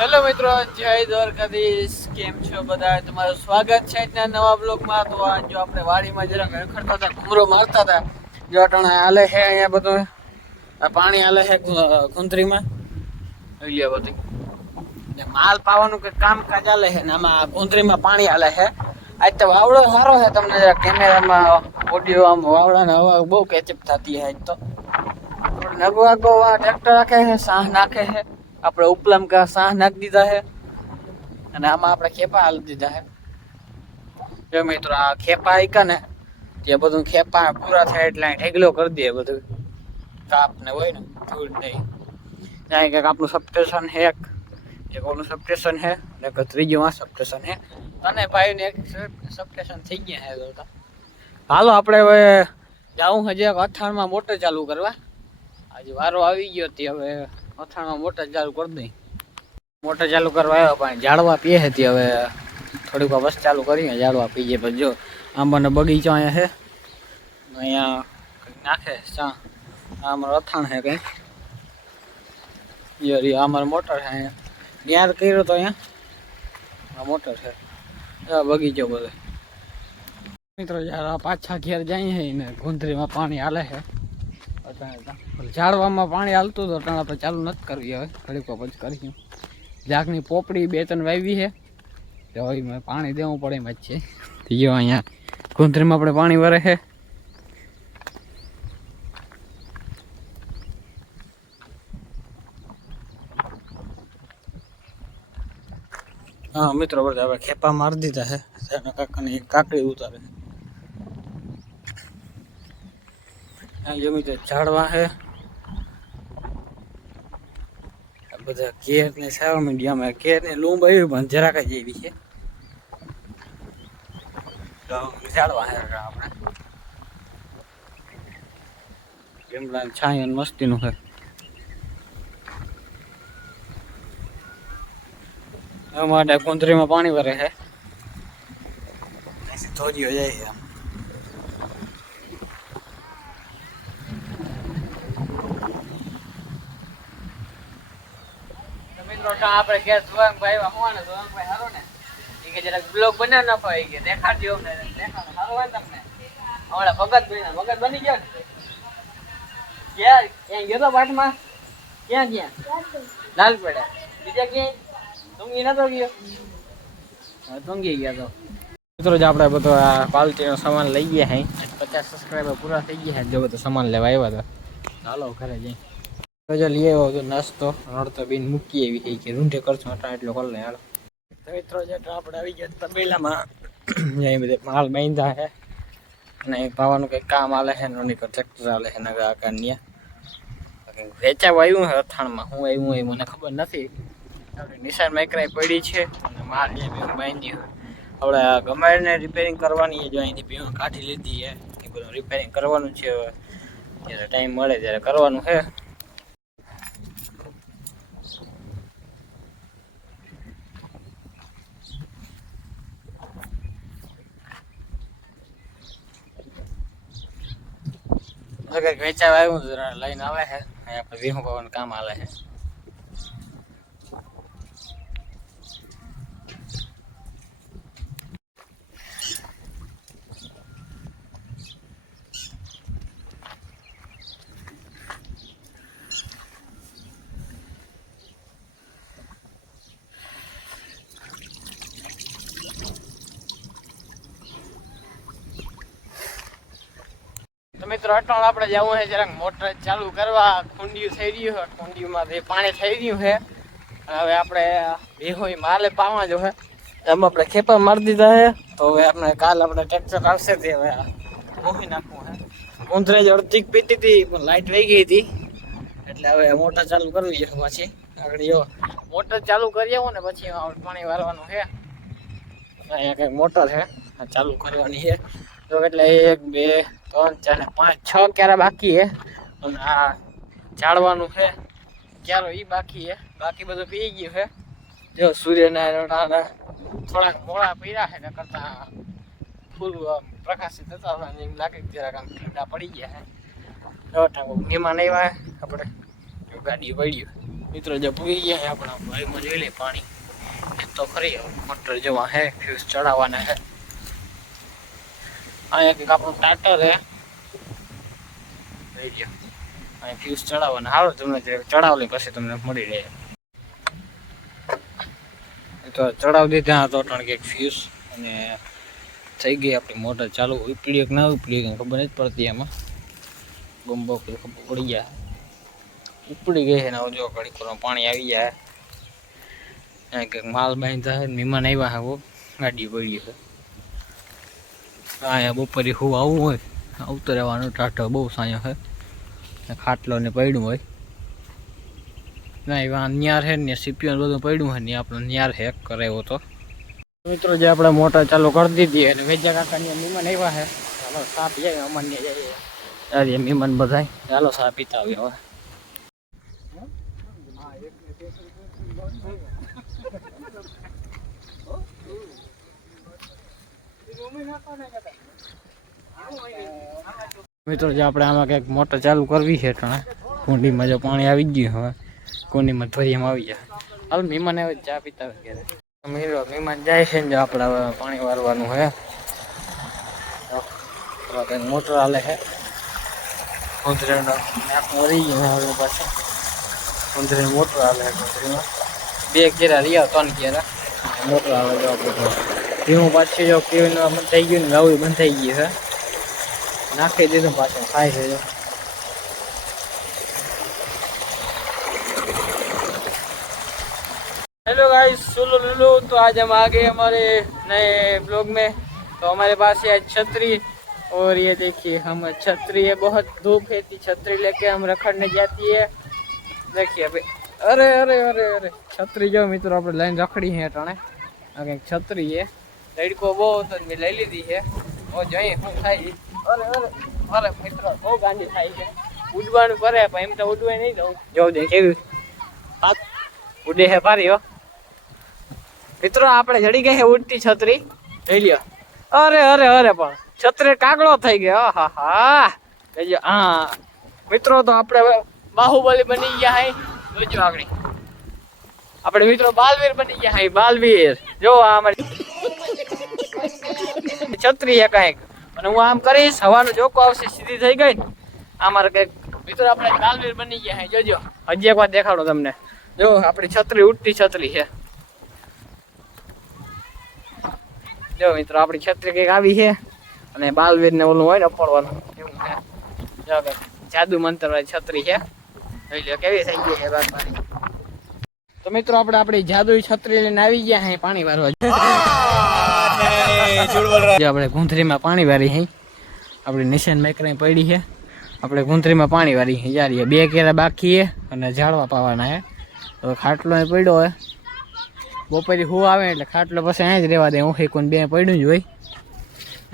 Hello મિત્રો, જય દ્વારકાધીશ. કેમ છો બધા? તમારું સ્વાગત છે આજના નવા બ્લોગમાં. તો આજ જો આપણે વાડીમાં જરાક રખડતા હતા, ઘૂમરો મારતા હતા. જો અટાણા હાલે છે અહીંયા બધું પાણી હાલે છે કુંતરીમાં બધું માલ પાવાનું કે કામકાજ હાલે છે ને આમાં કુંતરીમાં પાણી હાલે છે. આજ તો વાવડો સારો છે. તમને કેમેરામાં ઓડિયો આમ વાવડાને હવા બહુ કેચઅપ થતી છે. આજ તો નગવાગો ટ્રેક્ટર રાખે છે, સાહ નાખે છે. આપણે ઉપલામ કા સાહ નાખી દીધા છે અને આમાં આપણે ખેપા હાલી દીધા છે. જો મિત્રો આ ખેપા આઈકા ને જે બધું ખેપા પૂરા થાય એટલે ઢેગલો કરી દે બધું કાપ ને હોય ને ધૂળ નહીં ત્યાં કંઈક આપણું સબસ્ટેશન છે, એક ઓલું સબસ્ટેશન છે ને ત્રીજું આ સબસ્ટેશન છે અને ભાઈને એક સબસ્ટેશન થઈ ગયા છે. તો હાલો આપણે હવે જાઉં હજી એક અથાણમાં મોટર ચાલુ કરવા. આજે વારો આવી ગયો હતી, હવે અથાણમાં મોટર ચાલુ કરી દઈ. મોટર ચાલુ કરવા આવ્યો પણ ઝાડવા પીએ હતી. હવે થોડીક વાર બસ ચાલુ કરીને ઝાડવા પીએ. પછી જો આંબાનો બગીચો અહીંયા છે, અહીંયા નાખે ચા. આ અમારું અથાણ છે કંઈક. આ અમારું મોટર છે. અહીંયા ન્યાર કર્યો તો અહીંયા આ મોટર છે, બગીચો બધો. મિત્રો જ્યારે પાછા ઘેર જાય છે ને ગુંદરીમાં પાણી હાલે છે. ઝાડવામાં પાણી હાલતું હતું અટાણા પર ચાલુ નથી કરવી. હવે ઘડીક પછી કરીશું. ઝાકની પોપડી 2-3 વાવી છે તો હવે પાણી દેવું પડે એમ જ છે. જો અહીંયા ગુંદરીમાં આપણે પાણી વરે છે. હા મિત્રો બધા હવે ખેપા મારી દીધા છે. કાકાની કાકડી ઉતારે જમી ઝાડવા છે બધા. કેર ને સાવા મીડિયામાં કેર ને લૂંબ આવી પણ જરાક જ એવી છે. ઝાડવા છે આપણે લીમડા છાંય મસ્તીનું છે. માટે કુંતરીમાં પાણી ભરે છે, ધોરીઓ જાય છે. આપણે ઘેર સુવાંગભાઈ હોવાને સુવાંગભાઈ સારો ને એ કે જરાક બ્લોગ બનાવી નાખો. એ કે દેખાડજો અમને, દેખાડો સારું હોય તમને. હમણાં ભગત બની ગયો ને ક્યાં ક્યાં ગયો તો પાઠમાં? ક્યાં લાલ પડે બીજા ક્યાંય ટુંગી નતો ગયો? ટુંગી ગયા તો. મિત્રો જ આપણે બધો આ પાલટીનો સામાન લઈ ગયા હે. 50 સબસ્ક્રાઈબર પૂરા થઈ ગયા હે. જો બધો સામાન લેવા આવ્યા હતા. ચાલો ઘરે જઈ જો લઈ આવ્યો હતો નાસ્તો. નડતો બીન મૂકી એવી થઈ કે રૂંઢે કરશું અટા એટલો કર લે. હાલો મિત્રો જે આપણે આવી ગયા તબેલામાં. અહીં બધે માલ બાંધ્યા છે અને પાવાનું કંઈક કામ હાલે છે. નોની ટ્રેક્ટર હાલે છે નગર આકારની. વેચાવા આવ્યું છે અથાણમાં. હું આવ્યું એ મને ખબર નથી. નિશાન માઇક્રાઈ પડી છે અને માલ બાંધી. આપણે ગમે એને રિપેરિંગ કરવાની જો અહીંથી પીવા કાઢી લીધી છે. એ બધું રિપેરિંગ કરવાનું છે. જ્યારે ટાઈમ મળે ત્યારે કરવાનું છે. વેચાવા આવ્યું લઈને આવે છે. આપણે વીહું પાવાનું કામ હાલે છે. મિત્રો અટાણ આપણે જવું છે જરાક મોટર ચાલુ કરવા. કુંડિયું થઈ રહ્યું છે, કુંડિયુંમાં પાણી થઈ રહ્યું છે. હવે આપણે ભેહો માલે પાવા જો છે. એમાં આપણે ખેપા મારી દીધા છે. તો હવે આપણે કાલ આપણે ટ્રેક્ટર આવશે તે હવે મોહી નાખવું છે. ઊંધરે જ અડધી પીતી હતી પણ લાઇટ વહી ગઈ હતી એટલે હવે મોટર ચાલુ કરવી છે. પછી આગળ જો મોટર ચાલુ કરી આવું ને પછી પાણી વારવાનું છે. અહીંયા કંઈક મોટર છે ચાલુ કરવાની છે. તો એટલે 1 2 3 4 5 6 ક્યારા બાકી છે અને આ ઝાડવાનું છે ક્યારો એ બાકી છે. બાકી બધું પી ગયું છે. જો સૂર્યનારાયણ થોડાક મોડા પીડા છે ને કરતા ફૂલ પ્રકાશિત થતા હોય એમ લાગે જરાક આમ ઠંડા પડી ગયા છે. મહેમાન આવ્યા આપણે ગાડી પડ્યું મિત્રો જે પૂરી ગયા છે આપણા ભાઈમાં જોઈ લે પાણી તો ખરી મોટર જેવા હે ફ્યુઝ ચડાવવાના હે અહીંયા કંઈક આપણું ટાટર હે અહીં ફ્યુઝ ચડાવવાના હાલો તમને ચડાવલી પછી તમને મળી રહે તો ચડાવી દીધા તો કંઈક ફ્યુઝ અને થઈ ગઈ આપણી મોટર ચાલુ ઉપડી કે ના ઉપડી ખબર નથી પડતી એમાં બમ્બો ખબર પડી ગયા ઉપડી ગઈ છે ને જો ઘડી પર પાણી આવી જાય કંઈક માલ બાંધતા છે મહેમાન આવ્યા છે ગાડી પડી છે અહીંયા બપોરે હું આવું હોય આવતું રહેવાનું ટાટો બહુ સાંયો છે ખાટલો ને પડ્યું હોય ના એવા ન્યાર છે ને સીપીઓ બધું પડ્યું હોય ને આપણે ન્યાર હેક કરે એવો તો મિત્રો જે આપણે મોટર ચાલુ કરી દીધી અને વેજા કાકાની મહેમાન આવ્યા છે ચાલો સા પીએ અમાન્ય જઈએ મહેમાન બધા ચાલો સા પીતા આવી હવે મિત્રો જે આપણે આમાં કંઈક મોટર ચાલુ કરવી છે કુંડીમાં જો પાણી આવી ગયું હવે કુંડીમાં ધોરીમાં આવી જાય હાલ મહેમાન આવે ચા પીતા વગેરે મહેમાન જાય છે ને આપણે હવે પાણી વારવાનું હે કંઈક મોટર હાલે છે કુંદરીનો મરી ગયું પાસે કુંદરીની મોટર હાલે છે કુંદરીમાં 2 કેરા રહ્યા 3 કેરા મોટર હાલે જો આપણે ધીમું પાછું જો પીવાનું બંધ થઈ ગયું ને ગાવું બંધ થઈ ગયું છે નાખી દીધું पाचन खाए थे जो हेलो गाइस सुनो लुलू तो आज हम आ गए हमारे नए ब्लॉग में तो हमारे पास है छतरी और ये देखिए हम छतरी है बहुत धूप है छतरी लेके हम रखड़ने जाती है देखिए अभी अरे अरे अरे अरे छतरी जो मित्रों अपने लाइन रखड़ी है अटाणे आगे छतरी है लड़को बहुत ले ली दी है और जाइए हूँ खाई अरे अरे अरे मित्रों बહુ ગાંડી થાય છે ઉડવાનું કરે પણ એમ તો ઉડવાય નહીં દઉં જો દે કેવી હાથ ઉડે હે પારી હો મિત્રો આપણે જડી ગઈ છે ઉડતી છતરી લઈ લ્યો અરે અરે અરે પણ છતરી કાગડો થઈ ગયો હા હા લેજો હા મિત્રો તો આપણે બાહુબલી બની ગયા હે જોજો આગળ આપણે મિત્રો બાલવીર બની ગયા હે બાલવીર જો આ અમારી છતરી હે કાંઈક અને હું આમ કરીશ હવાનો જોકો આવશે સીધી થઈ ગઈ ને અમારે કંઈક મિત્રો આપણે બાલવીર બની ગયા હે જોજો હજી એક વાર દેખાડો તમને જો આપણી છતરી ઉડતી છતરી છે જો મિત્રો આપણી છતરી કંઈક આવી છે અને બાલવીર ને ઓલું હોય ને અપડવાનું એવું છે જો જાદુ મંત્ર વાળી છતરી છે જોઈ લો કેવી થઈ ગઈ છે બાદ તો મિત્રો આપણે આપણી જાદુઈ છતરી લઈને આવી ગયા હે પાણી વારવા આપણે ગુંથરીમાં પાણી વારી હે આપણી નિશાન મેકરાઈ પડી છે આપણે ગુંથરીમાં પાણી વારી હે યાર 2 કેરા બાકી હે અને ઝાડવા પાવાના હે તો ખાટલો પડ્યો હે બપોરે હું આવે એટલે ખાટલો પછી અહીં જ રહેવા દે હું કોઈને 2 પડ્યું જ હોય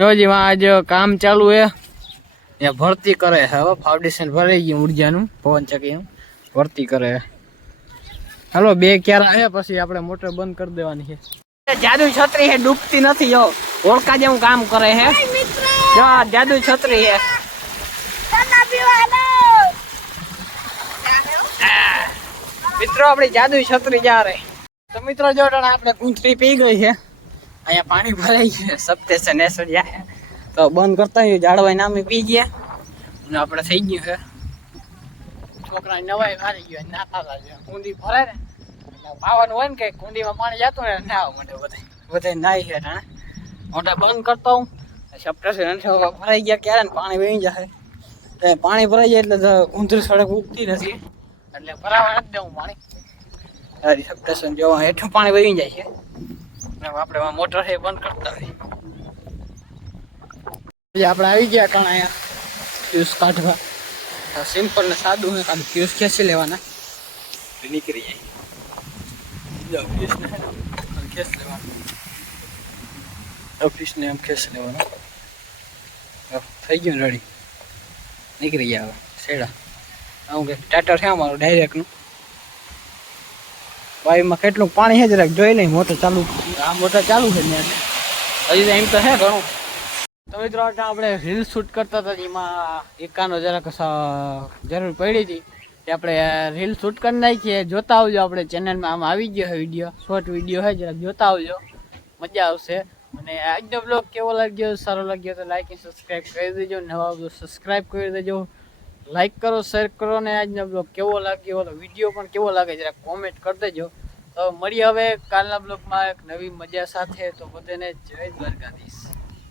રોજી આજ કામ ચાલુ હે ત્યાં ભરતી કરે છે હવે ફાઉન્ડેશન ભરાઈ ગયું ઉર્જાનું પવન ચક્કીનું ભરતી કરે હાલો 2 કેરા હે પછી આપણે મોટર બંધ કરી દેવાની છે જાદુ છતરી है डूबती नहीं जो ओळखा जेवुं काम करे है जो जादू छतरी है मित्रों अपनी जादू छतरी जा रही तो मित्रों जो आपने गुंथरी पी गई है अँ पानी भराई है सप्ते से ने सजा है तो बंद करता ही झाड़वा नाम पी गया अपने थी गયું है छोकरा नवाई मारी गयो नाता ऊंधी भराय ने पावन હોય ને કે કુંડીમાં પાણી જતું ને નાવ મને બધે નાઈ છે ટાણે મોટા બંધ કરતો હું સપ્ટર છે ભરાઈ ગયા ક્યારે ને પાણી વહી જાય તો પાણી ભરાઈ જાય એટલે ઊંધરી સડક ઉગતી નથી એટલે ભરાવા નથી દેવું પાણી અરે સપ્ટેશન જોવા હેઠું પાણી વહી જાય છે અને આપણે મોટર છે બંધ કરતા હોય આપણે આવી ગયા કારણ અહીંયા ફ્યુઝ કાઢવા સિમ્પલ ને સાદું હોય ખાલી ફ્યુઝ ખેંચી લેવાના નીકળી જાય ખેસ લેવાનું ફિશને એમ ખેસ લેવાનું થઈ ગયું રેડી નીકળી ગયા હવે શેડા આવું કે ટાટર છે અમારું ડાયરેક્ટનું વાયુમાં કેટલું પાણી છે જરાક જોઈ લઈ મોટર ચાલુ આ મોટર ચાલુ છે ને હજી એમ તો છે ઘણું તો મિત્રો આપણે રીલ શૂટ કરતા હતા એમાં એકાનો જરાક જરૂર પડી હતી તે આપણે રીલ શૂટ કરી નાખીએ. જોતા આવજો આપણે ચેનલમાં. આમ આવી ગયો છે વિડીયો, શોર્ટ વિડીયો છે, જરાક જોતા આવજો, મજા આવશે. અને આજનો બ્લોગ કેવો લાગ્યો, સારો લાગ્યો તો લાઈક અને સબસ્ક્રાઈબ કરી દેજો. નવા બ્લોગ સબસ્ક્રાઈબ કરી દેજો, લાઈક કરો, શેર કરો. ને આજનો બ્લોગ કેવો લાગ્યો, વિડીયો પણ કેવો લાગે જરાક કોમેન્ટ કરી દેજો. તો મળીએ હવે કાલના બ્લોગમાં એક નવી મજા સાથે. તો બધાને જય દ્વારકાધીશ.